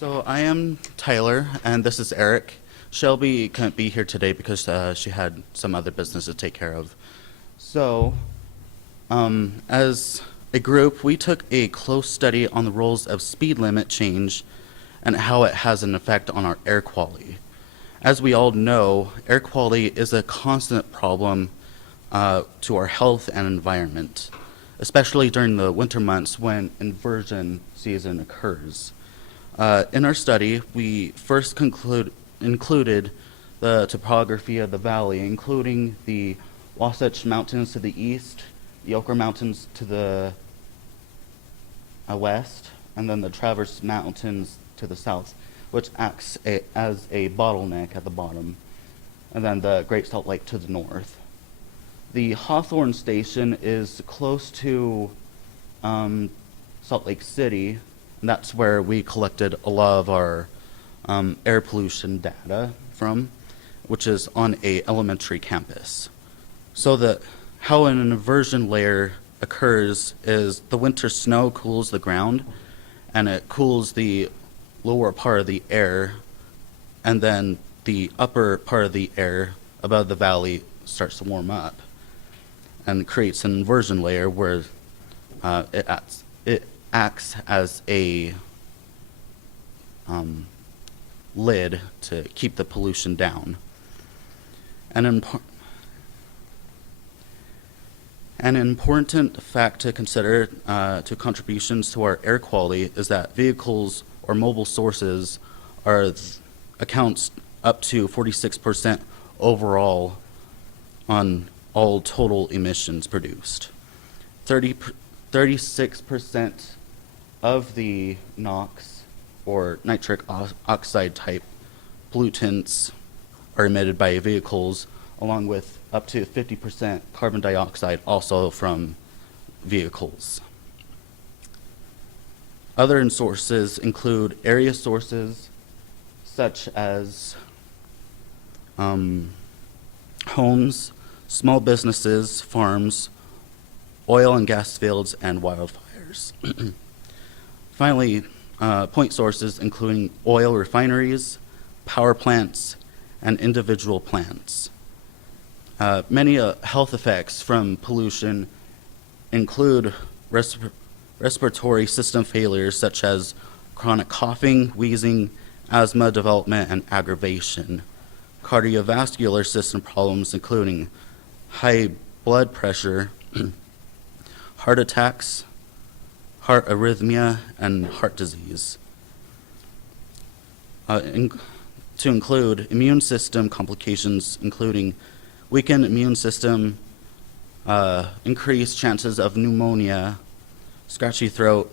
So I am Tyler, and this is Eric. Shelby couldn't be here today because she had some other business to take care of. So, as a group, we took a close study on the roles of speed limit change and how it has an effect on our air quality. As we all know, air quality is a constant problem to our health and environment, especially during the winter months when inversion season occurs. In our study, we first included the topography of the valley, including the Wasatch Mountains to the east, the Ochre Mountains to the west, and then the Traverse Mountains to the south, which acts as a bottleneck at the bottom, and then the Great Salt Lake to the north. The Hawthorne Station is close to Salt Lake City, and that's where we collected a lot of our air pollution data from, which is on a elementary campus. So how an inversion layer occurs is the winter snow cools the ground, and it cools the lower part of the air, and then the upper part of the air above the valley starts to warm up and creates an inversion layer where it acts as a lid to keep the pollution down. An important fact to consider to contributions to our air quality is that vehicles or mobile sources accounts up to 46% overall on all total emissions produced. 36% of the NOx or nitric oxide type pollutants are emitted by vehicles, along with up to 50% carbon dioxide also from vehicles. Other sources include area sources such as homes, small businesses, farms, oil and gas fields, and wildfires. Finally, point sources including oil refineries, power plants, and individual plants. Many health effects from pollution include respiratory system failures such as chronic coughing, wheezing, asthma development and aggravation, cardiovascular system problems including high blood pressure, heart attacks, heart arrhythmia, and heart disease. To include immune system complications including weakened immune system, increased chances of pneumonia, scratchy throat,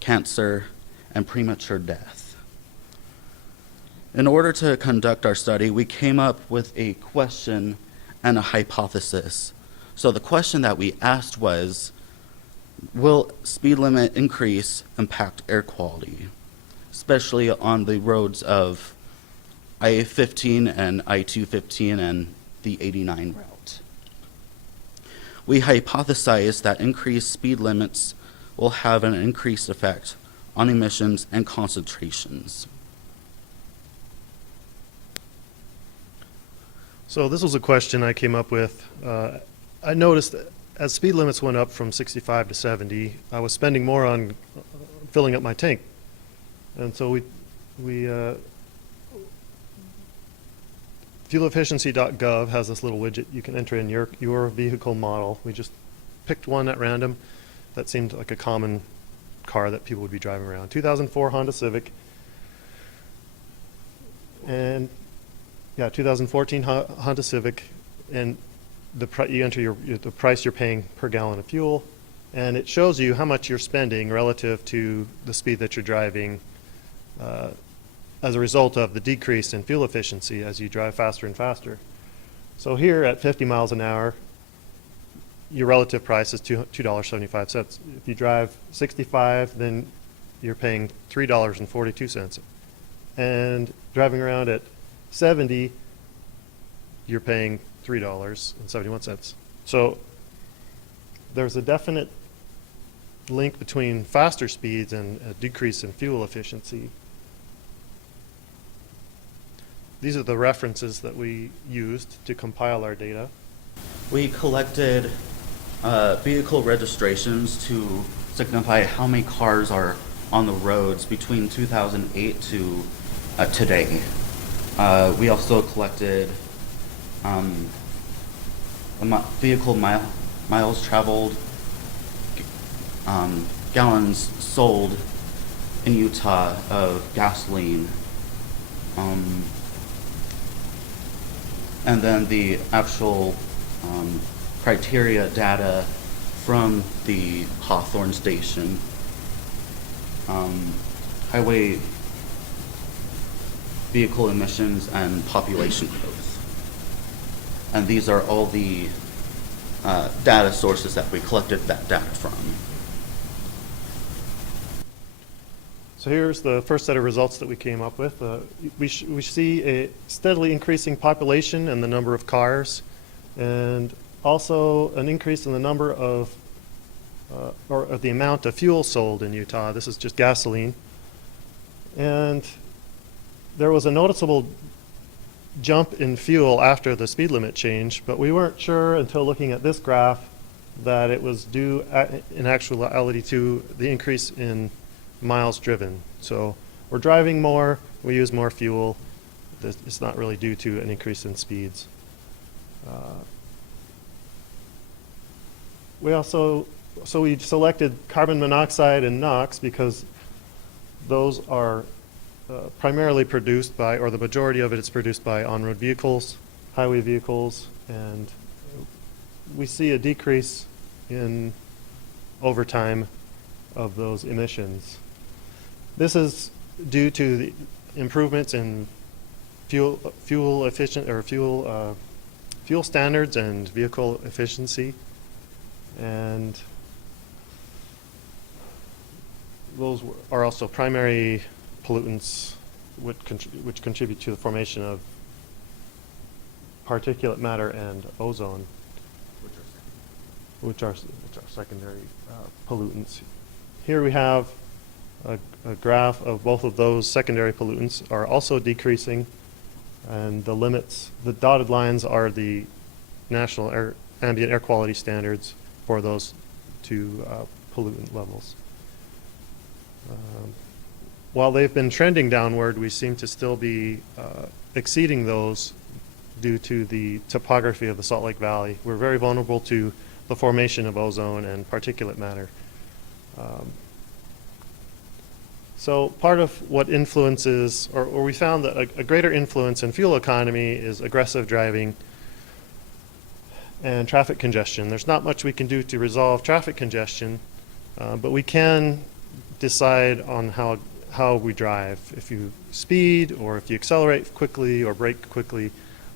cancer, and premature death. In order to conduct our study, we came up with a question and a hypothesis. So the question that we asked was, will speed limit increase impact air quality, especially on the roads of I-15 and I-215 and the 89 route? We hypothesized that increased speed limits will have an increased effect on emissions and concentrations. So this was a question I came up with. I noticed that as speed limits went up from 65 to 70, I was spending more on filling up my tank. And so fuelefficiency.gov has this little widget you can enter in your vehicle model. We just picked one at random that seemed like a common car that people would be driving around. 2004 Honda Civic. And yeah, 2014 Honda Civic, and you enter the price you're paying per gallon of fuel, and it shows you how much you're spending relative to the speed that you're driving as a result of the decrease in fuel efficiency as you drive faster and faster. So here at 50 miles an hour, your relative price is $2.75. If you drive 65, then you're paying $3.42. And driving around at 70, you're paying $3.71. So there's a definite link between faster speeds and a decrease in fuel efficiency. these are the references that we used to compile our data. We collected vehicle registrations to signify how many cars are on the roads between 2008 to today. We also collected vehicle miles traveled, gallons sold in Utah of gasoline, and then the actual criteria data from the Hawthorne station, highway vehicle emissions and population growth. And these are all the data sources that we collected that data from. So here's the first set of results that we came up with. We see a steadily increasing population and the number of cars, and also an increase in the number of, or the amount of fuel sold in Utah. This is just gasoline. And there was a noticeable jump in fuel after the speed limit change, but we weren't sure until looking at this graph that it was due in actuality to the increase in miles driven. So we're driving more, we use more fuel. It's not really due to an increase in speeds. We selected carbon monoxide and NOx because those are primarily produced by, or the majority of it is produced by on-road vehicles, highway vehicles, and we see a decrease in over time of those emissions. This is due to the improvements in fuel standards and vehicle efficiency, and those are also primary pollutants which contribute to the formation of particulate matter and ozone, which are secondary pollutants. Here we have a graph of both of those secondary pollutants are also decreasing, and the limits, the dotted lines are the national ambient air quality standards for those two pollutant levels. While they've been trending downward, we seem to still be exceeding those due to the topography of the Salt Lake Valley. We're very vulnerable to the formation of ozone and particulate matter. So part of what influences, or we found that a greater influence in fuel economy is aggressive driving and traffic congestion. There's not much we can do to resolve traffic congestion, but we can decide on how we drive. If you speed, or if you accelerate quickly or brake quickly,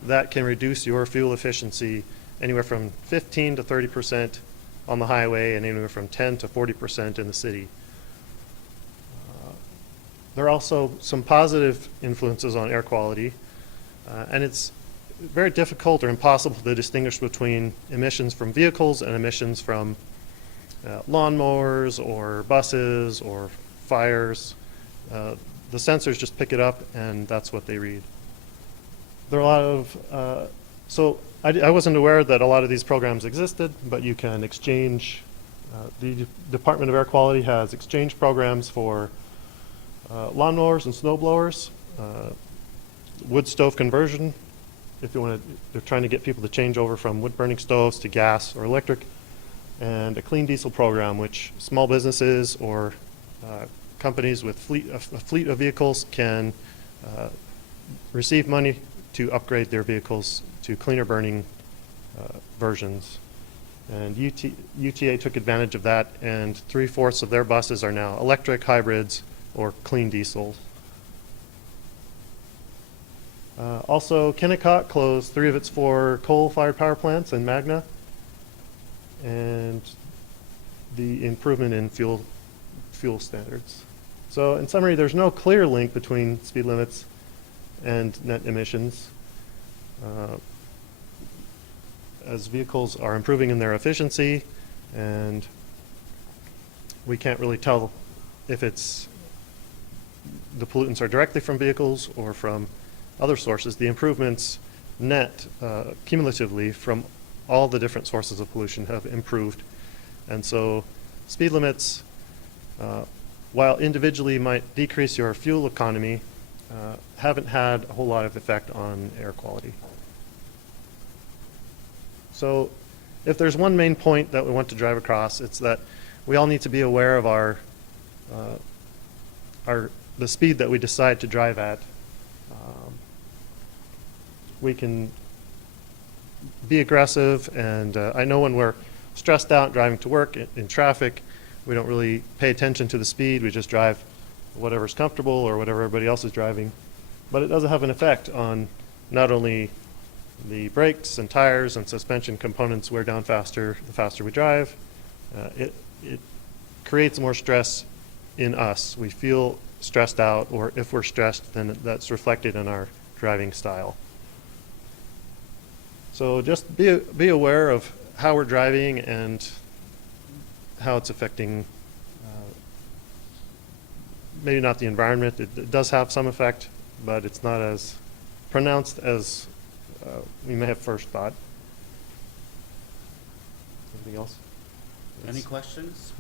that can reduce your fuel efficiency anywhere from 15 to 30% on the highway and anywhere from 10 to 40% in the city. There are also some positive influences on air quality, and it's very difficult or impossible to distinguish between emissions from vehicles and emissions from lawnmowers or buses or fires. The sensors just pick it up and that's what they read. There are a lot of, so I wasn't aware that a lot of these programs existed, but you can exchange, the Department of Air Quality has exchange programs for lawnmowers and snow blowers, wood stove conversion, if you want to, they're trying to get people to change over from wood burning stoves to gas or electric, and a clean diesel program, which small businesses or companies with a fleet of vehicles can receive money to upgrade their vehicles to cleaner burning versions. And UTA took advantage of that, and 3/4 of their buses are now electric, hybrids, or clean diesels. Also, Kennecott closed 3 of its 4 coal-fired power plants in Magna, and the improvement in fuel standards. So in summary, there's no clear link between speed limits and net emissions. As vehicles are improving in their efficiency, and we can't really tell if it's the pollutants are directly from vehicles or from other sources, the improvements net cumulatively from all the different sources of pollution have improved. And so speed limits, while individually might decrease your fuel economy, haven't had a whole lot of effect on air quality. So if there's one main point that we want to drive across, it's that we all need to be aware of the speed that we decide to drive at. We can be aggressive, and I know when we're stressed out driving to work in traffic, we don't really pay attention to the speed. We just drive whatever's comfortable or whatever everybody else is driving. But it does have an effect on not only the brakes and tires and suspension components wear down faster the faster we drive. It creates more stress in us. We feel stressed out, or if we're stressed, then that's reflected in our driving style. So just be aware of how we're driving and how it's affecting maybe not the environment. It does have some effect, but it's not as pronounced as we may have first thought. Anything else? Any questions?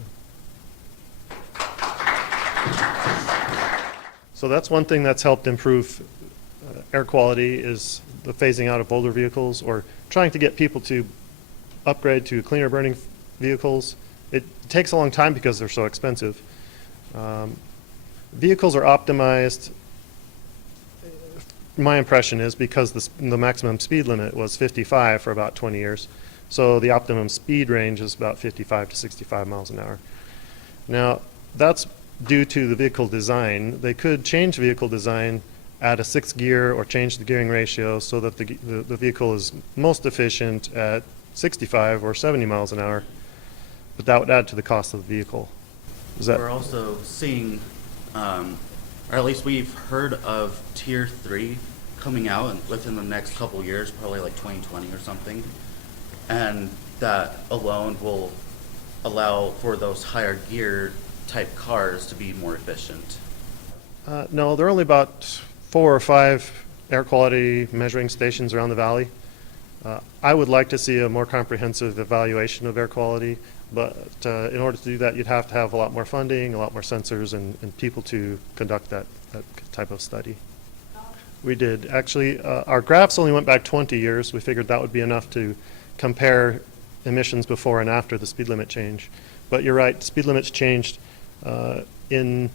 So that's one thing that's helped improve air quality, is the phasing out of older vehicles, or trying to get people to upgrade to cleaner burning vehicles. It takes a long time because they're so expensive. Vehicles are optimized, my impression is, because the maximum speed limit was 55 for about 20 years. So the optimum speed range is about 55 to 65 miles an hour. Now, that's due to the vehicle design. They could change vehicle design, add a sixth gear, or change the gearing ratio so that the vehicle is most efficient at 65 or 70 miles an hour, but that would add to the cost of the vehicle. We're also seeing, or at least we've heard of Tier 3 coming out within the next couple years, probably like 2020 or something, and that alone will allow for those higher gear type cars to be more efficient. No, there are only about 4 or 5 air quality measuring stations around the valley. I would like to see a more comprehensive evaluation of air quality, but in order to do that, you'd have to have a lot more funding, a lot more sensors, and people to conduct that type of study. We did. Actually, our graphs only went back 20 years. We figured that would be enough to compare emissions before and after the speed limit change. But you're right, speed limits changed in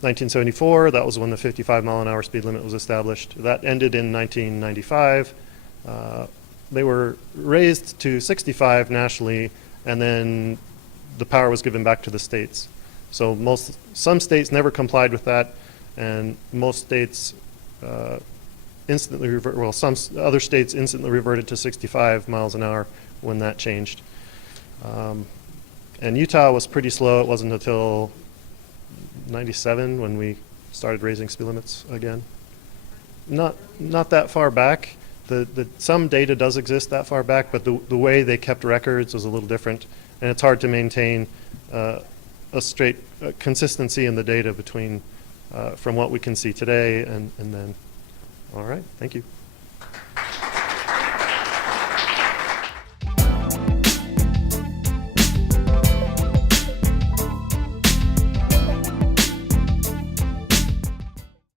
1974. That was when the 55 mile an hour speed limit was established. That ended in 1995. They were raised to 65 nationally, and then the power was given back to the states. So some states never complied with that, and most states some other states instantly reverted to 65 miles an hour when that changed. And Utah was pretty slow. It wasn't until 97 when we started raising speed limits again. Not that far back. Some data does exist that far back, but the way they kept records was a little different, and it's hard to maintain a straight consistency in the data between from what we can see today and then. All right, thank you.